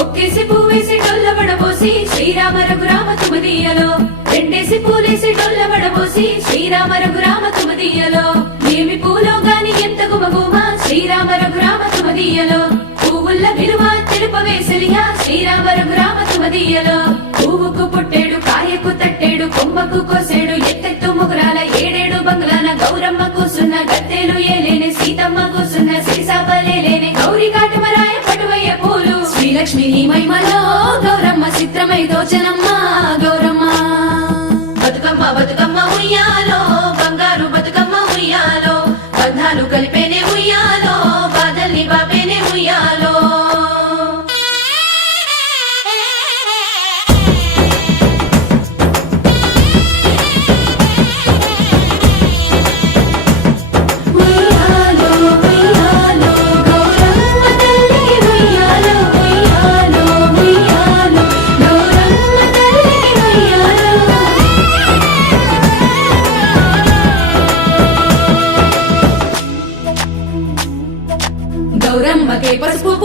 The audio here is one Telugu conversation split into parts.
ఒక్కేసి పువ్వేసి డొల్ల వడబోసి శ్రీరామ రఘురామ తుమదీయలో. రెండేసి పూలేసి డొల్ల వడబోసి శ్రీరామ రఘురామ తుమదీయలో. ఏమి పూలో గాని ఎంత గుమగుమ శ్రీరామ రఘురామ తుమదీయలో. పువ్వుల్ల విలువ తెలుపవేసలియా శ్రీరామ రఘురామ తుమదీయలో. పువ్వుకు పుట్టేడు కాయకు తట్టేడు కొమ్మకు కోసేడు లక్ష్మి నీ మహిమలో గౌరమ్మ చిత్రమై దోచనమ్మ గౌరమ్మ. బతుకమ్మ బతుకమ్మ.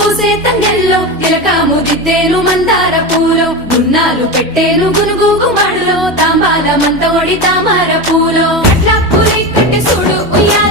పూసే తంగెల్లో తిలకాము దిద్దేను మందార పూలో గున్నాలు పెట్టేను గునుగు గుమడులో తాంబాల మంత ఒడి తామర పూలో. అట్లా పూలే కట్టి చూడు ఉయ్యాలో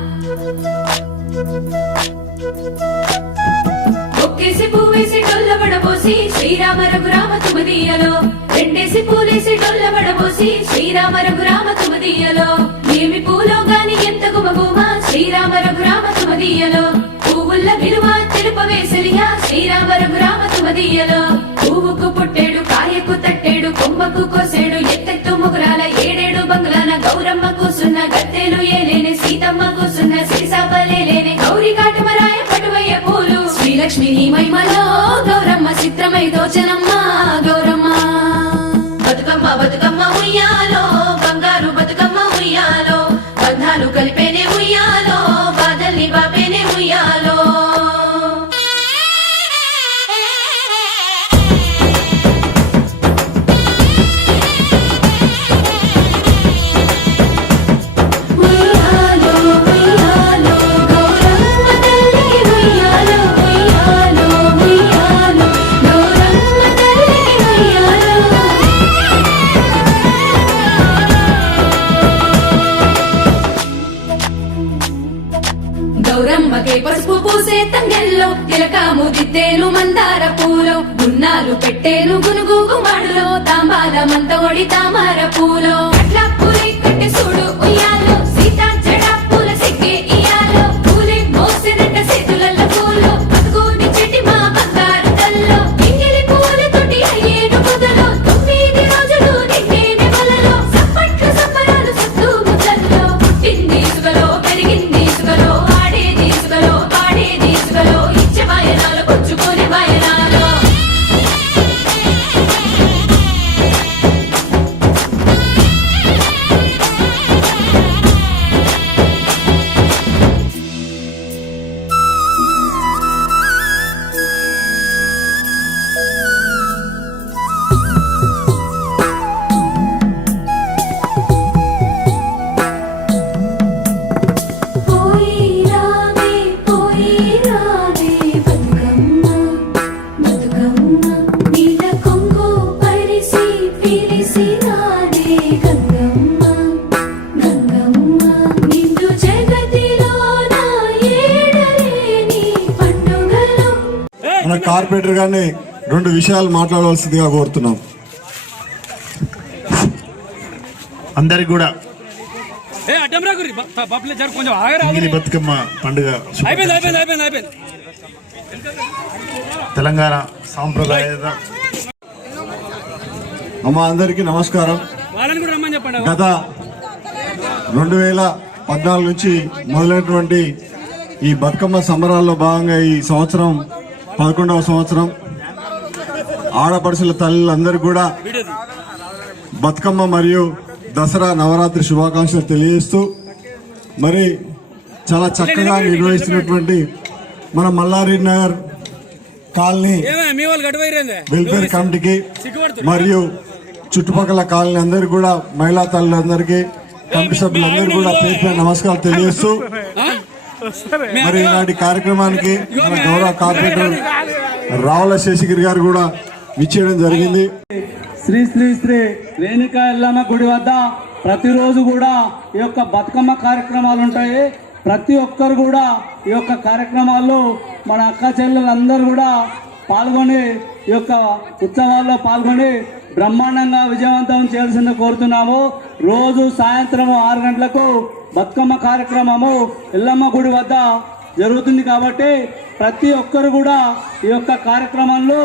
ఒక్కేసి పువ్వేసి డొల్ల వడబోసి శ్రీరామ రఘురామ తుమదీయలో. రెండేసి పూలేసి డొల్ల వడబోసి శ్రీరామ రఘురామ తుమదీయలో. ఏమి పూలో గాని ఎంత గుమగుమ శ్రీరామ రఘురామ తుమదీయలో. పువ్వుల్ల విలువ తెలుపవేసలియా శ్రీరామ రఘురామ లక్ష్మి నీ మహిమలో గౌరమ్మ చిత్రమై దోచనమ్మ గౌరమ్మ. బతుకమ్మ బతుకమ్మ ఉయ్యాలో తిలకాము దిద్దేను మందార పూలో గున్నాలు పెట్టేను గునుగు గుమడులో తాంబాల మంత ఒడి తామర పూలో. కార్పొరేటర్ గారిని రెండు విషయాలు మాట్లాడవలసిందిగా కోరుతున్నాం. అందరికి కూడా బతుకమ్మ పండుగ తెలంగాణ సాంప్రదాయ అమ్మ అందరికీ నమస్కారం. గత రెండు వేల పద్నాలుగు నుంచి మొదలైనటువంటి ఈ బతుకమ్మ సంబరాల్లో భాగంగా ఈ సంవత్సరం పదకొండవ సంవత్సరం ఆడపడుచుల తల్లులందరూ కూడా బతుకమ్మ మరియు దసరా నవరాత్రి శుభాకాంక్షలు తెలియజేస్తూ మరి చాలా చక్కగా నిర్వహిస్తున్నటువంటి మన మల్లారి నగర్ కాలనీ వెల్ఫేర్ కమిటీకి మరియు చుట్టుపక్కల కాలనీ అందరికి కూడా మహిళా తల్లులందరికీ కమిటీ సభ్యులందరూ కూడా పేరు నమస్కారాలు తెలియజేస్తూ మరి ఈనాటి కార్యక్రమానికి మన గౌరవ కార్పొరేటర్ రావుల శేషగిరి గారు కూడా విచ్చేయడం జరిగింది. శ్రీ శ్రీ శ్రీ రేణుకా ఎల్లమ్మ గుడి వద్ద ప్రతిరోజు కూడా ఈ యొక్క బతుకమ్మ కార్యక్రమాలు ఉంటాయి. ప్రతి ఒక్కరు కూడా ఈ యొక్క కార్యక్రమాల్లో మన అక్క చెల్లెలందరూ కూడా పాల్గొని ఈ యొక్క ఉత్సవాల్లో పాల్గొని బ్రహ్మాండంగా విజయవంతం చేయాల్సింది కోరుతున్నాము. రోజు సాయంత్రం ఆరు గంటలకు బతుకమ్మ కార్యక్రమము ఎల్లమ్మ గుడి వద్ద జరుగుతుంది కాబట్టి ప్రతి ఒక్కరు కూడా ఈ యొక్క కార్యక్రమంలో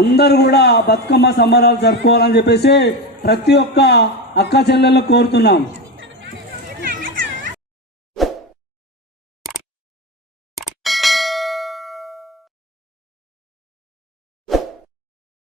అందరూ కూడా బతుకమ్మ సంబరాలు జరుపుకోవాలని చెప్పేసి ప్రతి ఒక్క అక్క చెల్లెళ్ళు కోరుతున్నాం.